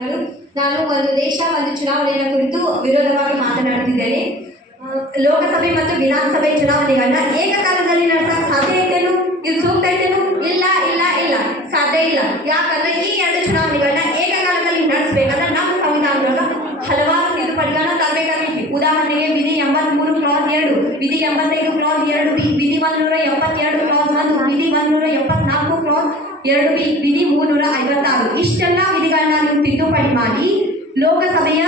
ನಾನು ಒಂದು ದೇಶ, ಒಂದು ಚುನಾವಣೆಯ ಕುರಿತು ವಿರೋಧವಾಗಿ ಮಾತನಾಡುತ್ತಿದ್ದೇನೆ. ಲೋಕಸಭೆ ಮತ್ತು ವಿಧಾನಸಭೆ ಚುನಾವಣೆಗಳನ್ನ ಏಕಕಾಲದಲ್ಲಿ ನಡೆಸಲು ಸಾಧ್ಯ ಐತೇನು? ಇದು ಸೂಕ್ತ ಐತೇನು? ಇಲ್ಲ ಇಲ್ಲ ಇಲ್ಲ. ಸಾಧ್ಯ ಇಲ್ಲ. ಯಾಕಂದ್ರೆ ಈ ಎರಡು ಚುನಾವಣೆಗಳನ್ನ ಏಕಕಾಲದಲ್ಲಿ ನಡೆಸಬೇಕಾದ್ರೆ ನಮ್ಮ ಸಂವಿಧಾನದೊಳಗ ಹಲವಾರು ತಿದ್ದುಪಡಿಗಳನ್ನ ತರಬೇಕಾಗೈತಿ. ಉದಾಹರಣೆಗೆ ವಿಧಿ ಎಂಬತ್ಮೂರು ಕ್ಲಾಸ್ ಎರಡು, ವಿಧಿ ಎಂಬತ್ತೈದು ಕ್ಲಾಸ್ ಎರಡು ಬಿ, ವಿಧಿ ಒಂದೂರ ಎಪ್ಪತ್ತೆರಡು ಕ್ಲಾಸ್ ಒಂದು, ವಿಧಿ ಒಂದೂರ ಎಪ್ಪತ್ನಾಲ್ಕು ಕ್ಲಾಸ್ ಎರಡು ಬಿ, ವಿಧಿ ಮೂರ್ನೂರ ಐವತ್ತಾರು. ಇಷ್ಟೆಲ್ಲ ವಿಧಿಗಳನ್ನ ಮಾಡಿ ಲೋಕಸಭೆಯ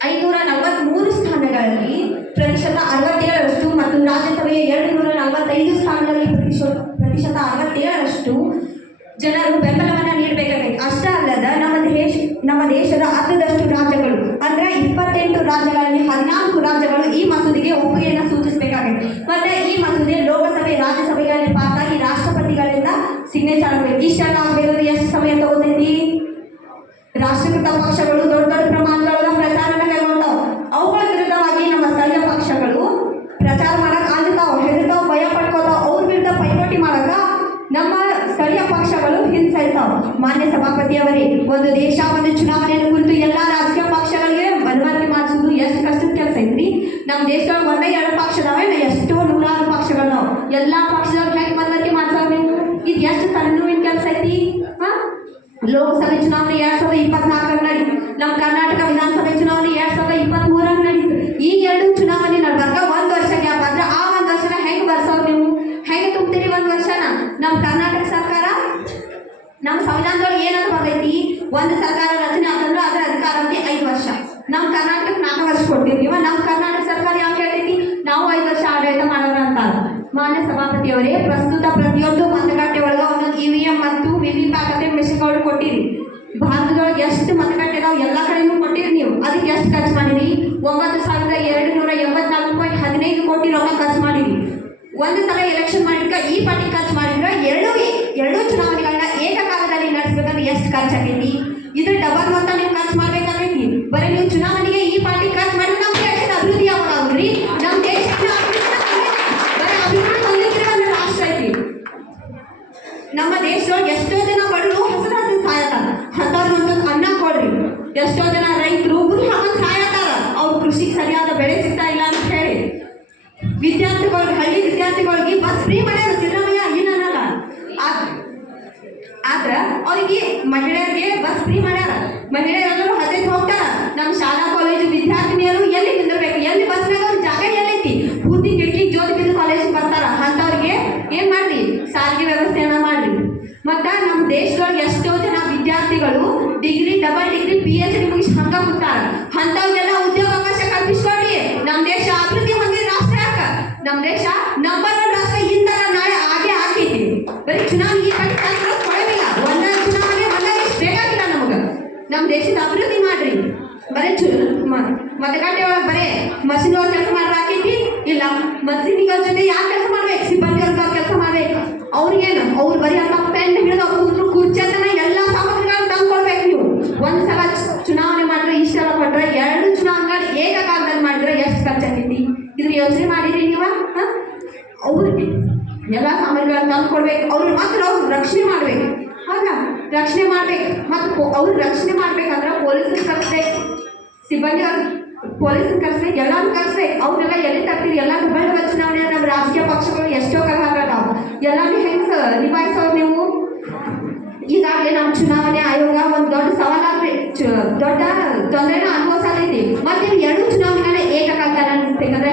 ಐನೂರ ನಲವತ್ಮೂರು ಸ್ಥಾನಗಳಲ್ಲಿ ಪ್ರತಿಶತ ಅರವತ್ತೇಳರಷ್ಟು ಮತ್ತು ರಾಜ್ಯಸಭೆಯ ಎರಡು ನೂರ ನಲವತ್ತೈದು ಸ್ಥಾನಗಳಲ್ಲಿ ಪ್ರತಿಶತ ಪ್ರತಿಶತ ಅರವತ್ತೇಳರಷ್ಟು ಜನರು ಬೆಂಬಲವನ್ನು ನೀಡಬೇಕಾಗಿದೆ ಅಷ್ಟೇ ಅಲ್ಲದ ನಮ್ಮ ದೇಶ, ನಮ್ಮ ದೇಶದ ಅರ್ಧದಷ್ಟು ರಾಜ್ಯಗಳು, ಅಂದರೆ ಇಪ್ಪತ್ತೆಂಟು ರಾಜ್ಯಗಳಲ್ಲಿ ಹದಿನಾಲ್ಕು ರಾಜ್ಯಗಳು ಈ ಮಸೂದೆಗೆ ಒಪ್ಪಿಗೆಯನ್ನು ಸೂಚಿಸಬೇಕಾಗಿದೆ ಮತ್ತೆ ಈ ಮಸೂದೆ ಲೋಕಸಭೆ ರಾಜ್ಯಸಭೆಗಳಲ್ಲಿ ಪಾಸಾಗಿ ರಾಷ್ಟ್ರಪತಿಗಳಿಂದ ಸಿಗ್ನೇಚರ್ ಆಗಬೇಕು ಇಷ್ಟೆಲ್ಲ ಆಗಬೇಕಾದ್ರೆ ಎಷ್ಟು ಸಮಯ ತಗೋತೈತಿ? ರಾಷ್ಟ್ರೀಕೃತ ಪಕ್ಷಗಳು ದೊಡ್ಡ ದೊಡ್ಡ ಪ್ರಮಾಣದೊಳಗ ಪ್ರಚಾರನ ಕೈಗೊಂಡವು ಅವುಗಳ ವಿರುದ್ಧವಾಗಿ ನಮ್ಮ ಸ್ಥಳೀಯ ಪಕ್ಷಗಳು ಪ್ರಚಾರ ಮಾಡಕ್ ಅಂಜತಾವ್ ಹೆದರ್ತಾವ್ ಭಯ ಪಡ್ಕೋತಾವ್ ಅವ್ರ ವಿರುದ್ಧ ಪೈಪೋಟಿ ಮಾಡಕ ನಮ್ಮ ಸ್ಥಳೀಯ ಪಕ್ಷಗಳು ಹಿಂಸೈತಾವ್ ಮಾನ್ಯ ಸಭಾಪತಿಯವರೇ, ಒಂದು ದೇಶ, ಒಂದು ಚುನಾವಣೆಯನ್ನು ಕುರಿತು ಎಲ್ಲ ರಾಜಕೀಯ ಪಕ್ಷಗಳಿಗೆ ಮನವರಿಕೆ ಮಾಡಿಸೋದು ಎಷ್ಟು ಕಷ್ಟದ ಕೆಲಸ ಐತ್ರಿ? ನಮ್ಮ ದೇಶದೊಳಗೆ ಒಂದೇ ಎರಡು ಪಕ್ಷ ಎಷ್ಟು ನೂರಾರು ಪಕ್ಷಗಳದಾವ ಎಲ್ಲಾ ಪಕ್ಷದವ್ರಿಗೆ ಹೆಂಗೆ ಮನವರಿಕೆ ಮಾಡ್ಸೋದು ನೀವು ಇದು ಎಷ್ಟು ತಲೆನೋವಿನ ಕೆಲಸ ಐತಿ ಹಾ ಲೋಕಸಭೆ ಚುನಾವಣೆ ಎರಡ್ ಸಾವಿರದ ಇಪ್ಪತ್ನಾಲ್ಕರ ನಡೀತು ನಮ್ಮ ಕರ್ನಾಟಕ ವಿಧಾನಸಭೆ ಚುನಾವಣೆ ಎರಡ್ ಸಾವಿರದ ಇಪ್ಪತ್ತ್ ಮೂರರ ನಡೀತು ಈ ಎರಡು ಚುನಾವಣೆ ನಡ್ಬಾರ್ಕ ಒಂದ್ ವರ್ಷ ಗ್ಯಾಪ್ ಆದ್ರೆ ಆ ಒಂದ್ ವರ್ಷನ ಹೆಂಗ್ ಬರ್ಸೋರ್ ನೀವು? ಹೆಂಗ್ ತುಂಬ್ತೀರಿ ಒಂದ್ ವರ್ಷನ? ನಮ್ಮ ಕರ್ನಾಟಕ ಸರ್ಕಾರ, ನಮ್ಮ ಸಂವಿಧಾನದೊಳಗೆ ಏನಂತ ಬರ್ತೈತಿ ಒಂದು ಸರ್ಕಾರ ರಚನೆ ಆದ್ರೂ ಅದರ ಅಧಿಕಾರಕ್ಕೆ ಐದು ವರ್ಷ. ನಮ್ಮ ಕರ್ನಾಟಕಕ್ಕೆ ನಾಲ್ಕು ವರ್ಷ ಕೊಡ್ತೀವಿ ನಮ್ಮ ಕರ್ನಾಟಕ ಸರ್ಕಾರ ಯಾಕೆ ಹೇಳ್ತೈತಿ ನಾವು ಐದು ವರ್ಷ ಆಡಳಿತ ಮಾಡೋಣ ಅಂತ ಮಾನ್ಯ ಸಭಾಪತಿಯವರೇ ಪ್ರಸ್ತುತ ಪ್ರತಿಯೊಂದು ಮತಗಟ್ಟೆ ಒಳಗ ಒಂದೊಂದು ಮತ್ತು ವಿ ವಿ ಪ್ಯಾಟ್ ಕೊಟ್ಟಿರಿ. ಭಾರತದೊಳಗೆ ಎಷ್ಟು ಮತಗಟ್ಟೆ ಇದಾವೆ ಎಲ್ಲ ಕಡೆನೂ ಕೊಟ್ಟಿರಿ ನೀವು. ಅದಕ್ಕೆ ಎಷ್ಟು ಖರ್ಚು ಮಾಡಿರಿ? ಒಂಬತ್ತು ಸಾವಿರದ ಎರಡು ನೂರ ಎಂಬತ್ನಾಲ್ಕು ಪಾಯಿಂಟ್ ಹದಿನೈದು ಕೋಟಿ ರೊಕ್ಕ ಖರ್ಚು ಮಾಡಿರಿ. ಒಂದು ಸಲ ಎಲೆಕ್ಷನ್ ಮಾಡಿದ್ರೆ ಈ ಪಾರ್ಟಿ ಖರ್ಚು ಮಾಡಿದ್ರೆ ಎರಡು ಎರಡು ಚುನಾವಣೆಗಳನ್ನ ಏಕಕಾಲದಲ್ಲಿ ನಡೆಸಬೇಕಂದ್ರೆ ಎಷ್ಟು ಖರ್ಚಾಗೈತಿ ಇದ್ರ ಡಬಲ್ ಮೊತ್ತ ನೀವು ಖರ್ಚು ಮಾಡ್ಬೇಕಾಗೈತಿ. ಬರೀ ನೀವು ಚುನಾವಣೆಗೆ ನಮ್ಮ ದೇಶ ಎಷ್ಟೋ ಜನ ಬಡವರು ಹಸಿರು ಹಸಿರು ಸಾಯತಾರ ಹತ್ತಾರು ಒಂದೊಂದು ಅನ್ನ ಕೊಡ್ರಿ. ಎಷ್ಟೋ ಜನ ರೈತರು ಗುರಿ ಹಾಕೊಂಡು ಸಾಯತಾರ ಅವ್ರು ಕೃಷಿಗೆ ಸರಿಯಾದ ಬೆಳೆ ಸಿಗ್ತಾ ಇಲ್ಲ ಅಂತ ಹೇಳಿ. ವಿದ್ಯಾರ್ಥಿಗಳಿಗೆ, ಹಳ್ಳಿ ವಿದ್ಯಾರ್ಥಿಗಳಿಗೆ ಬಸ್ ಫ್ರೀ ಮಾಡ್ಯಾರ ಸಿದ್ದರಾಮಯ್ಯ ಆದ್- ಆದ್ರ ಅವ್ರಿಗೆ ಮಹಿಳೆಯರಿಗೆ ಬಸ್ ಫ್ರೀ ಮಾಡ್ಯಾರ. ಮಹಿಳೆಯರೆಲ್ಲರೂ ಹದಿನೈದು ಹೋಗ್ತಾರ. ನಮ್ಮ ಶಾಲಾ, ಕಾಲೇಜು ವಿದ್ಯಾರ್ಥಿನಿಯರು ಎಲ್ಲಿ ನಮ್ಮ ದೇಶದೊಳಗೆ ಎಷ್ಟೋ ಜನ ವಿದ್ಯಾರ್ಥಿಗಳು degree, double degree P H D ಮುಗಿಸಿ ಹಂಗ ಕೂತಾರ. ಅಂಥವ್ರಿಗೆಲ್ಲ ಉದ್ಯೋಗಾವಕಾಶ ಕಲ್ಪಿಸ್ಕೊಡ್ರಿ ನಮ್ಮ ದೇಶ ಅಭಿವೃದ್ಧಿ ಹೊಂದಿದ ರಾಷ್ಟ್ರ ಯಾಕ? ನಮ್ಮ ದೇಶ ನಂಬರ್ ಒನ್ ರಾಷ್ಟ್ರ ಇಂತರ ನಾಳೆ ಹಾಗೆ ಆಗೈತಿ ಬರೀ ಚುನಾವಣೆ ಕೊಡಲಿಲ್ಲ ಒಂದ ಚುನಾವಣೆ ಒಂದ ಬೇಕಾಗಿಲ್ಲ ನಮಗ. ನಮ್ಮ ದೇಶದ ಅಭಿವೃದ್ಧಿ ಮಾಡ್ರಿ. ಬರೀ ಚು ಮತಗಟ್ಟೆ ಒಳಗೆ ಬರೇ ಒಳಗೆ ಕೆಲಸ ಮಾಡ್ರ ಆಕೈತಿ ಇಲ್ಲ ಮಷಿನಿಗಳ ಜೊತೆ ಯಾಕೆ ಕೆಲಸ ಮಾಡ್ಬೇಕು? ಸಿಬ್ಬಂದಿ ಮಾಡ್ಬೇಕು ಅವ್ರಿಗೇನು? ಅವ್ರು ಬರೀ ಅಂತ ಪೆನ್ ಹಿಡಿದು ಕೂತ್ರು ಕುರ್ಚತನ ಎಲ್ಲ ಸಾಮಗ್ರಿಗಳನ್ನ ತಂದು ಕೊಡ್ಬೇಕು ನೀವು. ಒಂದ್ ಸಲ ಚುನಾವಣೆ ಮಾಡಿದ್ರೆ ಇಷ್ಟೆಲ್ಲ ಕೊಟ್ರೆ ಎರಡು ಚುನಾವಣೆಗಳು ಏಕಕಾಲದಲ್ಲಿ ಮಾಡಿದ್ರೆ ಎಷ್ಟು ಖರ್ಚಾಗೈತಿ ಇದ್ರ ಯೋಚನೆ ಮಾಡಿದ್ರಿ ನೀವ? ಅವ್ರಿಗೆ ಎಲ್ಲ ಸಾಮಗ್ರಿಗಳನ್ನ ತಂದು ಕೊಡ್ಬೇಕು ಅವ್ರು ಮಾತ್ರ ಅವ್ರು ರಕ್ಷಣೆ ಮಾಡ್ಬೇಕು. ಹೌದಾ? ರಕ್ಷಣೆ ಮಾಡ್ಬೇಕು. ಮತ್ತು ಅವ್ರು ರಕ್ಷಣೆ ಮಾಡ್ಬೇಕಂದ್ರೆ ಪೊಲೀಸರು ಕರ್ಸ್ಬೇಕು. ಸಿಬ್ಬಂದಿ ಪೊಲೀಸರು ಕರ್ಸ್ಬೇಕು. ಎಲ್ಲಾನು ಕರ್ಸ್ಬೇಕು. ಅವ್ರನ್ನೆಲ್ಲ ಎಲ್ಲಿ ತರ್ತೀರಿ? ಎಲ್ಲ ದುಬೈ ಚುನಾವಣೆ ನಮ್ಮ ರಾಜಕೀಯ ಪಕ್ಷಗಳು ಎಷ್ಟೋ ಕಲಾಗದಾವ ಎಲ್ಲಾನು ಹೆಂಗೆ ಸ- ನಿಭಾಯಿಸೋರು ನೀವು? ಈಗಾಗಲೇ ನಮ್ಮ ಚುನಾವಣೆ ಆಯೋಗ ಒಂದು ದೊಡ್ಡ ಸವಾಲಾಗ್ರಿ ದೊಡ್ಡ ತೊಂದರೆನ ಅನುಭವಿಸತೈತಿ ಮತ್ತೆ ನೀವು ಎರಡು ಚುನಾವಣೆಗಳನ್ನ ಏಕಕಾಲ ನಡೆಸ್ಬೇಕಂದ್ರೆ